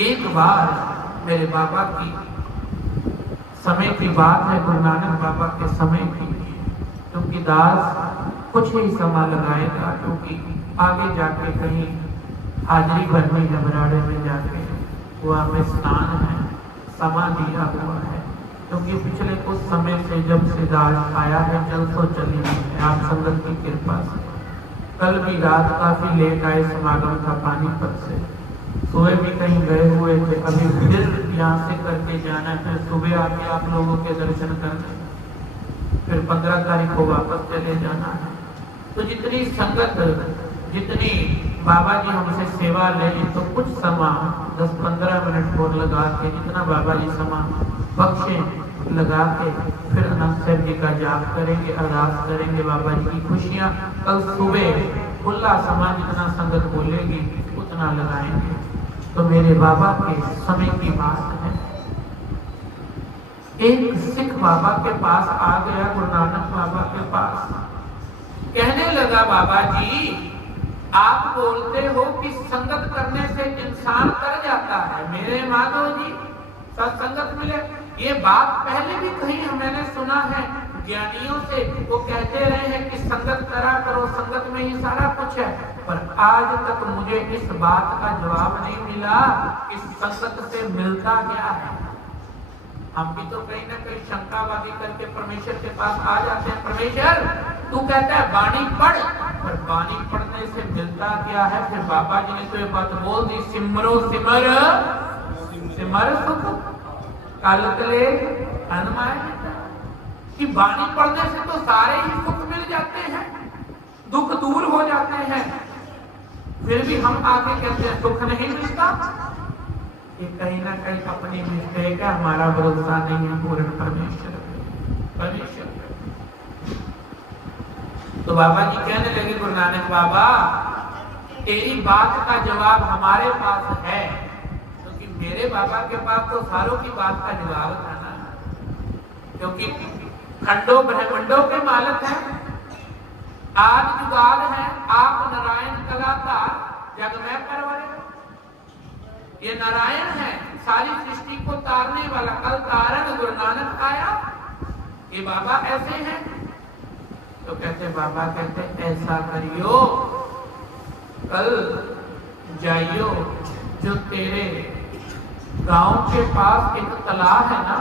एक बार मेरे बाबा की समय की बात है, गुरु नानक बाबा के समय की, क्योंकि दास कुछ ही समय लगाएगा, क्योंकि आगे जाके कहीं हाजिरी भरनी है बराड़े में जाके, वहाँ में स्नान है, समा दिया हुआ है। क्योंकि पिछले कुछ समय से जब से दास आया है जल तो चली नहीं है, आप संगत की कृपा से। कल भी रात काफी लेट आए, समागम था पानीपत से, सुबह भी कहीं गए हुए थे, अभी फिर यहाँ से करके जाना है, सुबह आके आप लोगों के दर्शन करने, फिर 15 तारीख को वापस चले जाना है। तो जितनी संगत, जितनी बाबा जी हमसे सेवा ले, तो कुछ समय 10-15 मिनट और लगा के, जितना बाबा जी समा बख्शे लगा के, फिर अनंत साहब जी का जाप करेंगे, अरदास करेंगे, बाबा जी की खुशियाँ कल सुबह खुला समा जितना संगत बोलेगी उतना लगाएंगे। तो मेरे बाबा के समय की बात है, एक सिख बाबा के पास आ गया, गुरु नानक बाबा के पास, कहने लगा बाबा जी आप बोलते हो कि संगत करने से इंसान कर जाता है, मेरे माधव जी सत्संगत मिले, ये बात पहले भी कहीं मैंने सुना है ज्ञानियों से, वो कहते रहे हैं कि संगत करा करो, संगत में ही सारा कुछ है, पर आज तक मुझे इस बात का जवाब नहीं मिला कि संगत से मिलता क्या है। हम भी तो कहीं ना कहीं शंकावादी करके परमेश्वर के पास आ जाते हैं, परमेश्वर तू कहता है बाणी पढ़, पर बाणी पढ़ने से मिलता क्या है। फिर बाबा जी ने तो ये बात बोल दी, सिमरो सिमर सिमर सुख कल कले अनमाय, कि बाणी पढ़ने से तो सारे ही सुख मिल जाते हैं, दुख दूर हो जाते हैं, फिर भी हम आगे कहते हैं सुख नहीं मिलता। ये कहीं ना कहीं अपनी मिस्टेक है, हमारा भरोसा नहीं है पूर्ण परमेश्वर परमेश्वर। तो बाबा जी कहने लगे, गुरु नानक बाबा तेरी बात का जवाब हमारे पास है, क्योंकि मेरे बाबा के पास तो सारों की बात का जवाब था ना, क्योंकि खंडों ब्रह्मंडों के मालिक हैं, आज जुगाद है, आप नारायण कलाकार जग में परवरे, ये नारायण है सारी सृष्टि को तारने वाला, कल तारण गुरु नानक आया, ये बाबा ऐसे हैं। तो कहते बाबा कहते ऐसा करियो, कल जाइयो, जो तेरे गांव के पास एक तालाब है ना,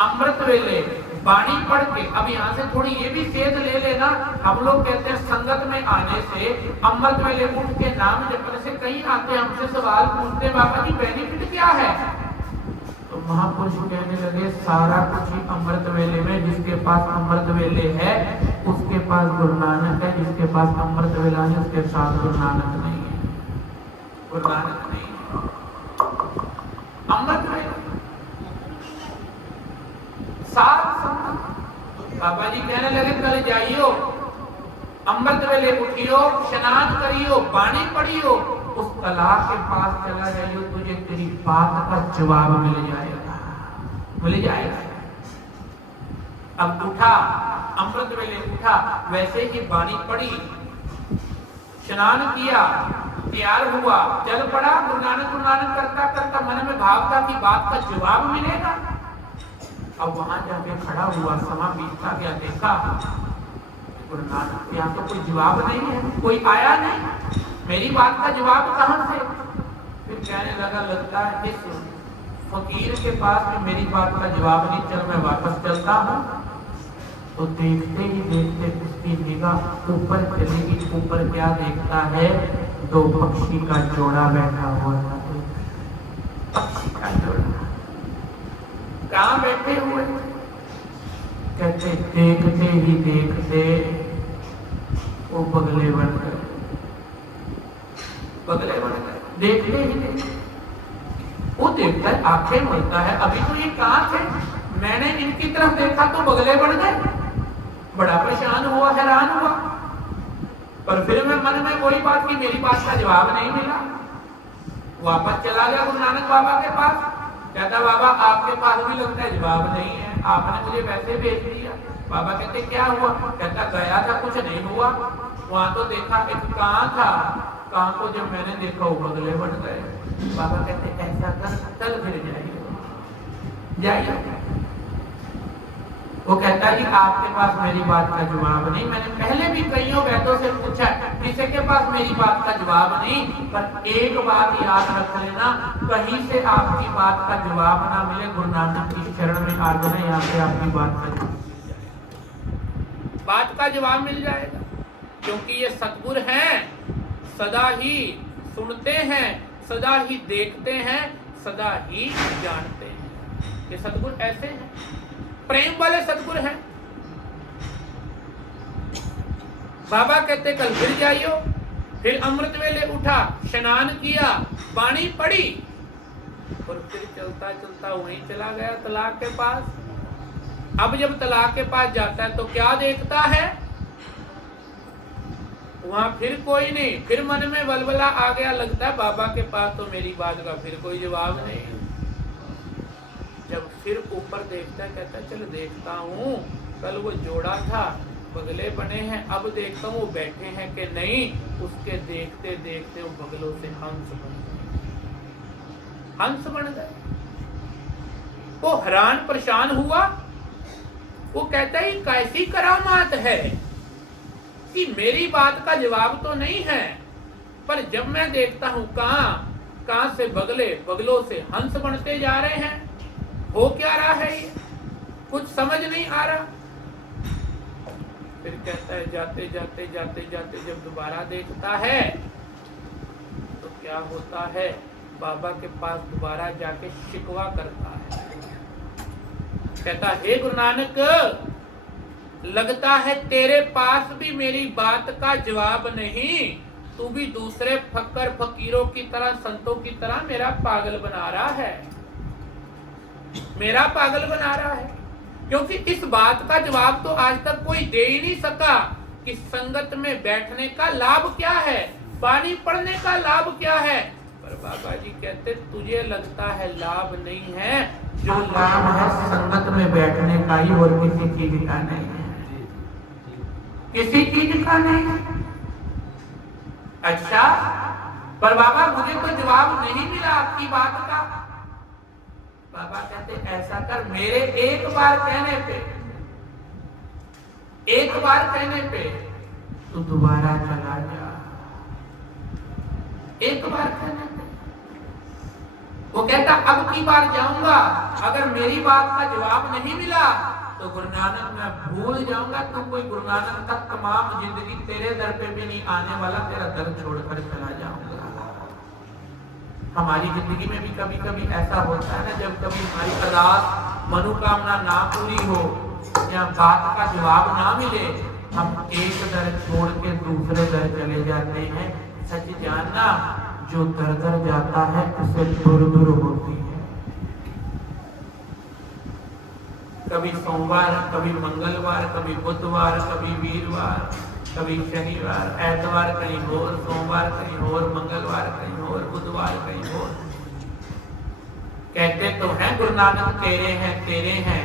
अमृत वेले बाणी पढ़ के, अब यहाँ से थोड़ी ये भी सेध ले लेना, हम लोग कहते हैं संगत में आने से, अमृत वेले उठ के नाम जपने से, कहीं आते हमसे सवाल पूछते बाबा जी बेनिफिट क्या है, तो महापुरुष कहने लगे सारा कुछ ही अमृत वेले में, जिसके पास अमृत वेले है उसके पास गुरु नानक है, जिसके पास अमृत वेला है उसके साथ गुरु नानक नहीं है, गुरु नानक नहीं है, अमृत वेला साथ संगत। बाबा जी कहने लगे कल जाइयो, अमृत वेले उठियो, स्नान करियो, बाणी पढ़ियो, उस तालाब के पास चला जाइयो, तुझे तेरी बात का जवाब मिल जाएगा, मिल जाएगा। अब उठा, अमृत वेले उठा, वैसे ही बाणी पढ़ी, स्नान किया, तैयार हुआ, चल पड़ा, गुरु नानक करता करता मन में भाव था कि बात का जवाब मिलेगा। अब वहां जाके खड़ा हुआ, समा बीतता गया, देखा गुरु नानक यहाँ तो कोई जवाब नहीं है, कोई आया नहीं, मेरी बात का जवाब कहां से। फिर कहने लगा लगता है इस फकीर के पास में मेरी बात का जवाब नहीं, चल मैं वापस चलता हूँ। तो देखते ही देखते उसकी निगाह ऊपर चलेगी, ऊपर क्या देखता है, दो पक्षी का जोड़ा बैठा हुआ था, पक्षी का जोड़ा कहाँ बैठे हुए, कहते देखते ही देखते वो बगले बन गए, बगले बन गए, देखते ही देखते वो देखता है, आंखें मलता है, अभी तो ये कहाँ थे, मैंने इनकी तरफ देखा तो बगले बन गए, बड़ा परेशान हुआ, हैरान हुआ, पर फिर मैं मन में वही बात की मेरी बात का जवाब नहीं मिला। वापस चला गया गुरु नानक बाबा के पास, कहता बाबा आपके पास भी लगता है जवाब नहीं है, आपने मुझे वैसे भेज दिया। बाबा कहते क्या हुआ, कहता गया था कुछ नहीं हुआ, वहां तो देखा एक कान था, कान को जब मैंने देखा वो बगले बढ़ गए। बाबा कहते ऐसा कर, चल फिर जाइए। वो कहता है कि आपके पास मेरी बात का जवाब नहीं, मैंने पहले भी कईयों वैद्यों से पूछा, किसी के पास मेरी बात का जवाब नहीं, पर एक बात याद रख लेना, कहीं से आपकी बात का जवाब ना मिले, गुरु नानक की शरण में आ जाना, यहाँ पे आपकी बात का जवाब मिल जाएगा। क्योंकि ये सतगुरु हैं, सदा ही सुनते हैं, सदा ही देखते हैं, सदा ही जानते हैं। ये सतगुरु ऐसे हैं, प्रेम वाले सतगुरु हैं। बाबा कहते कल फिर जाइयो। फिर अमृत वेले उठा, स्नान किया, वाणी पढ़ी और फिर चलता चलता वहीं चला गया तलाक के पास। अब जब तलाक के पास जाता है तो क्या देखता है, वहां फिर कोई नहीं। फिर मन में वलवला आ गया, लगता है बाबा के पास तो मेरी बात का फिर कोई जवाब नहीं। जब फिर ऊपर देखता है, कहता है चल देखता हूँ, कल वो जोड़ा था, बगले बने हैं, अब देखता हूँ वो बैठे हैं कि नहीं। उसके देखते देखते वो बगलों से हंस बन गए, हंस बन गए। वो हैरान परेशान हुआ। वो कहता है कैसी करामात है कि मेरी बात का जवाब तो नहीं है, पर जब मैं देखता हूं कहां से बगलों से हंस बनते जा रहे हैं। हो क्या रहा है ये, कुछ समझ नहीं आ रहा। फिर कहता है जाते जाते जब दोबारा देखता है तो क्या होता है, बाबा के पास दोबारा जाके शिकवा करता है। कहता हे गुरु नानक, लगता है तेरे पास भी मेरी बात का जवाब नहीं, तू भी दूसरे फक्कर फकीरों की तरह, संतों की तरह मेरा पागल बना रहा है, मेरा पागल बना रहा है। क्योंकि इस बात का जवाब तो आज तक कोई दे ही नहीं सका कि संगत में बैठने का लाभ क्या है, वाणी पढ़ने का लाभ क्या है। पर बाबा जी कहते तुझे लगता है लाभ नहीं है, जो लाभ है संगत में बैठने का ही, और किसी चीज का नहीं है, किसी चीज का नहीं है। अच्छा, पर बाबा मुझे तो जवाब नहीं मिला आपकी बात का। बाबा कहते ऐसा कर, मेरे एक बार कहने पे तू दोबारा चला जा, एक बार कहने पे। वो कहता अब की बार जाऊंगा, अगर मेरी बात का जवाब नहीं मिला तो गुरु नानक मैं भूल जाऊंगा, तो कोई गुरु नानक तक तमाम जिंदगी तेरे दर पे भी नहीं आने वाला, तेरा दर छोड़कर चला जाऊंगा। हमारी जिंदगी में भी कभी कभी ऐसा होता है ना, जब कभी हमारी अरदास मनोकामना ना पूरी हो या बात का जवाब ना मिले, हम एक दर छोड़ के दूसरे दर चले जाते हैं। सच जानना, जो दर दर जाता है उसे दूर दूर होती है। कभी सोमवार, कभी मंगलवार, कभी बुधवार, कभी वीरवार, कभी शनिवार, ऐतवार कहीं और, सोमवार कहीं और, मंगलवार कहीं और, बुधवार कहीं और। कहते तो हैं गुरु नानक तेरे हैं,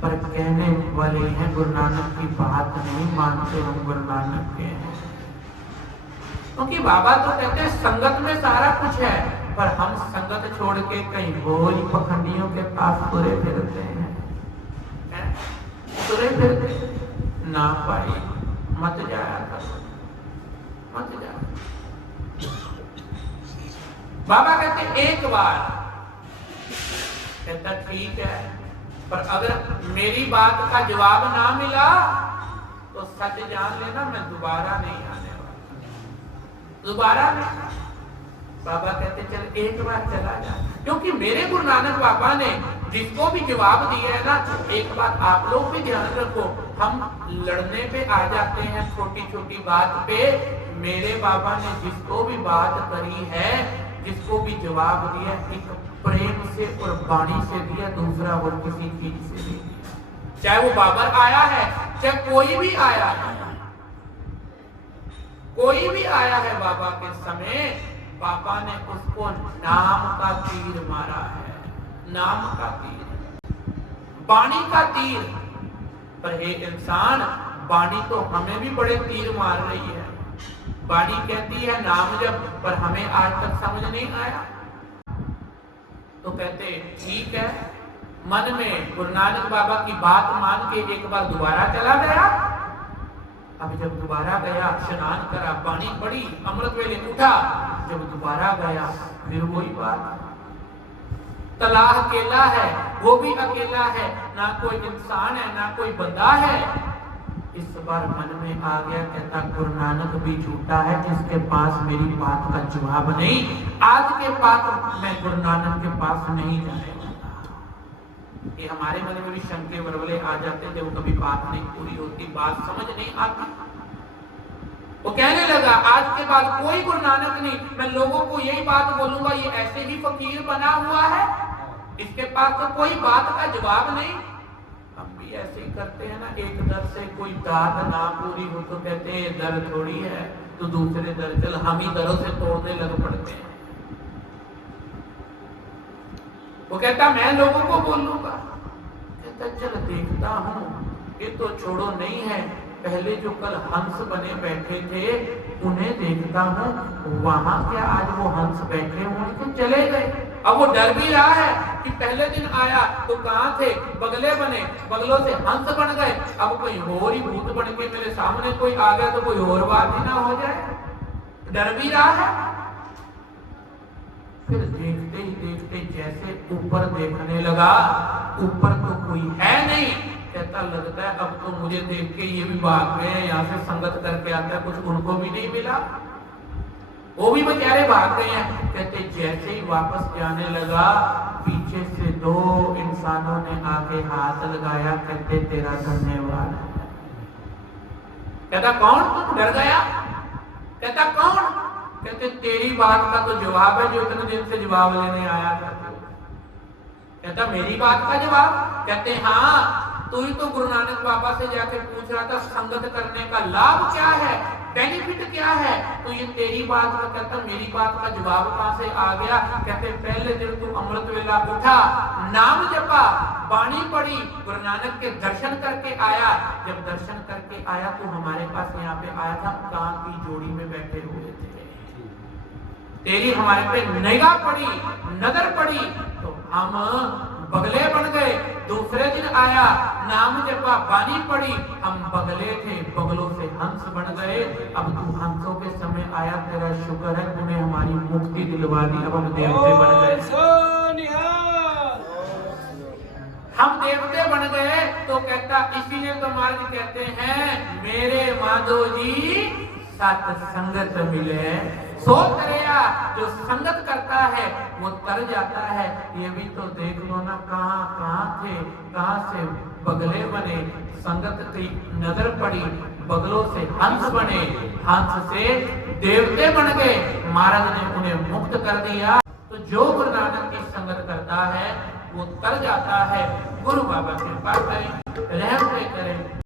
पर कहने वाले हैं गुरु नानक की बात नहीं मानते, हम गुरु नानक के हैं। क्योंकि बाबा तो कहते हैं संगत में सारा कुछ है, पर हम संगत छोड़ के कहीं और पखंडियों के पास तुरे फिरते हैं, तुरे फिरते। ना पाई मत जाया करो, मत जा। बाबा कहते एक बार, कहता ठीक है, पर अगर मेरी बात का जवाब ना मिला तो सच जान लेना मैं दोबारा नहीं आने वाला, दोबारा नहीं। बाबा कहते चल एक बार चला जा, क्योंकि मेरे गुरु नानक बाबा ने जिसको भी जवाब दिया है ना, एक बात आप लोग भी ध्यान रखो, हम लड़ने पे आ जाते हैं छोटी छोटी बात पे। मेरे बाबा ने जिसको भी बात करी है, जिसको भी जवाब दिया, एक प्रेम से और वाणी से दिया, दूसरा और किसी चीज से नहीं दिया। चाहे वो बाबर आया है, चाहे कोई भी आया है, कोई भी आया है बाबा के समय, बाबा ने उसको नाम का तीर मारा है, नाम का तीर, वाणी का तीर। पर हे इंसान, वाणी तो हमें भी बड़े तीर मार रही है, बाणी कहती है नाम जप, पर हमें आज तक समझ नहीं आया। तो कहते ठीक है, मन में गुरु नानक बाबा की बात मान के एक बार दोबारा चला गया। अब जब दोबारा गया, स्नान करा, पानी पड़ी, अमृत वेले उठा, जब दोबारा गया फिर वही बात। तलाह अकेला है, वो भी अकेला है, ना कोई इंसान है ना कोई बंदा है। इस बार मन में आ गया, कहता गुरु नानक भी झूठा है, इसके पास मेरी बात का जवाब नहीं। आज के बाद मैं गुरु नानक के पास नहीं जाने वाला। ये हमारे मन में भी शंके वरवले आ जाते थे, वो कभी बात नहीं पूरी होती, बात समझ नहीं आती। वो कहने लगा आज के बाद कोई गुरु नानक नहीं, मैं लोगों को यही बात बोलूंगा, ये ऐसे ही फकीर बना हुआ है, इसके पास तो कोई बात का जवाब नहीं। हम भी ऐसे ही करते हैं ना, एक दर से कोई दाद ना पूरी हो तो कहते हैं दर थोड़ी है, तो दूसरे दर चल, हम ही दरों से तोड़ने लग पड़ते हैं। वो कहता मैं लोगों को बोलूंगा, कहता चल देखता हूं, ये तो छोड़ो नहीं है, पहले जो कल हंस बने बैठे थे उन्हें देखता हूं, वहां क्या आज वो हंस बैठे होंगे, चले गए। अब वो डर भी रहा है कि पहले दिन आया तो कहां थे, बगले बने, बगलों से हंस बन गए, अब कोई और ही भूत बन के मेरे सामने कोई आ गया तो कोई और बात ही ना हो जाए, डर भी रहा है। फिर देखते ही देखते जैसे ऊपर देखने लगा, ऊपर तो कोई है नहीं, कहता लगता है अब तो मुझे देख के ये भी भाग गए हैं, यहाँ से संगत करके आता है, कुछ उनको भी नहीं मिला, वो भी बेचारे भाग गए हैं। कहते जैसे ही वापस जाने लगा, पीछे से दो इंसानों ने आके हाथ लगाया, कहते तेरा धन्यवाद। कहता कौन, तुम डर गया? कहता कौन? कहते तेरी बात का तो जवाब है जो इतने दिन से जवाब लेने आया था। कहता मेरी बात का जवाब? कहते हाँ, तू ही तो गुरु नानक बाबा से जाके पूछ रहा था संगत करने का लाभ क्या है, बेनिफिट क्या है, तो ये तेरी बात का, कहता मेरी बात का जवाब कहां से आ गया? कहते पहले दिन तू अमृत वेला उठा, नाम जपा, बाणी पढ़ी, गुरु नानक के दर्शन करके आया, जब दर्शन करके आया तो हमारे पास यहाँ पे आया था, कान की जोड़ी में बैठे हुए थे, तेरी हमारे पे निगाह पड़ी, नजर पड़ी, तो हम बगले बन गए। दूसरे दिन आया, नाम जपा, बानी पड़ी, हम बगले थे, बगलों से हंस बन गए। अब तू हंसों के समय आया, तेरा शुक्र है तूने हमारी मुक्ति दिलवा दी, अब हम देवते बन गए, हम देवते बन गए। तो कहता इसीलिए तो महाराज कहते हैं मेरे माधो जी सत्संगत मिले सो तरया, जो संगत करता है वो तर जाता है। ये भी तो देख लो ना, कहां थे, कहां से बगले बने, संगत की नजर पड़ी, बगलों से हंस बने, हंस से देवते बन गए, महाराज ने उन्हें मुक्त कर दिया। तो जो गुरु नानक की संगत करता है वो तर जाता है। गुरु बाबा कृपा करें, रहम करें।